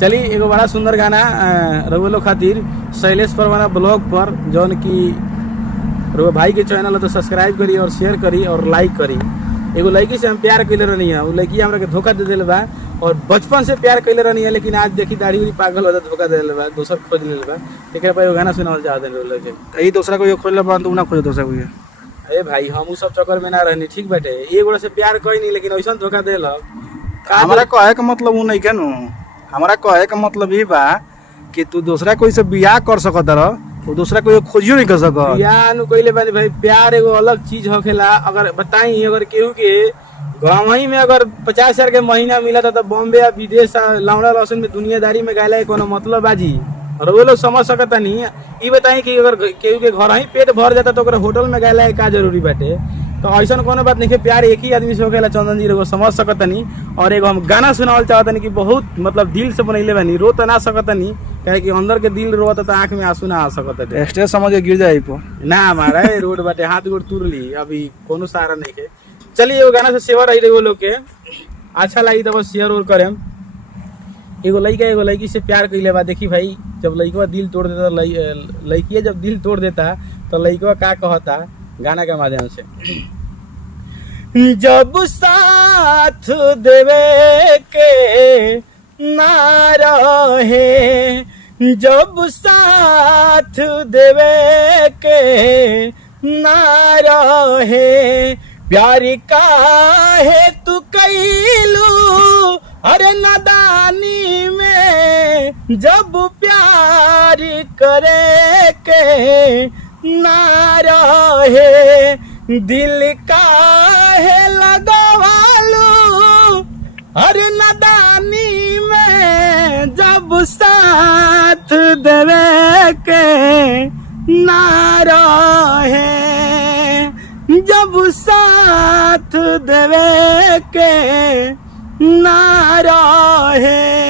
चली एगो बड़ा सुंदर गाना रघुलो खातिर शैलेश परवाना ब्लॉग पर जौन की रघु भाई के चैनल है तो सब्सक्राइब करी और शेयर करी और लाइक करी। एगो लड़की से हम प्यार कैले रहनी है, वो लड़की हमरा के धोखा दे दिल बा और बचपन से प्यार कैले रहनी है, लेकिन आज देखी दाढ़ी उड़ी पागल होता धोखा दे दिल बा, दोसर खोज ले बा। एक पर गाना सुनावल चाहते हैं यही दूसरा कोई खोज बा तो ना खोज दूसरा कोई। अरे भाई हम सब चक्कर में ना रहनी, ठीक बाटे, एगो से प्यार कोई नहीं लेकिन ऐसा धोखा दे हमारा कहे का मतलब वो नहीं केनु, हमारा कहे का मतलब ये बा कि तू दूसरा कोई से बियाह कर सकत रह, वो दूसरा कोई खोजियो नहीं कर सकत। बियाह नु कइले बानी भाई, प्यार एगो अलग चीज होखेला। अगर बताई अगर केहू के गाँव ही में अगर 50,000 के महीना मिला था तो बॉम्बे या विदेश लावड़ा लहसुन में दुनियादारी में गैला कोनो मतलब बाजी और वो लोग समझ सकता नहीं। ये बताई कि अगर केहू के घर ही पेट भर जाता तो होटल में गैला का जरूरी बाटे, तो ऐसा कोनो बात नहीं है। प्यार एक ही आदमी से होखेला चंदन जी, समझ सकता नहीं। और एगो हम गाना सुनावल चाहता नहीं कि बहुत मतलब दिल से बनैले बानी, रो तो ना सकता नहीं कहे कि अंदर के दिल रोता तो आंख में आंसू ना आ सकता। स्टेज समझ के गिर जाए ना हमारा रोड बाटे, हाथ गोड़ तुर ली, अभी कोनो सहारा नहीं है। चलिए एगो गाना से सेवा रही वो लोग के अच्छा लगी तो बस शेयर और करें। एगो लड़की से प्यार कैले बा, देखी भाई जब लड़का दिल तोड़ देता, लड़किया जब दिल तोड़ देता तो लड़का का कहता गाना के माध्यम से। जब साथ देवे के ना रहे, जब साथ देवे के ना रहे, प्यार काहे तू कैलू अरे नादानी में, जब प्यार करे के ना रहे, दिल काहे लगवालू अरे नादानी में, जब साथ देवे के ना रहे, जब साथ देवे के ना रहे।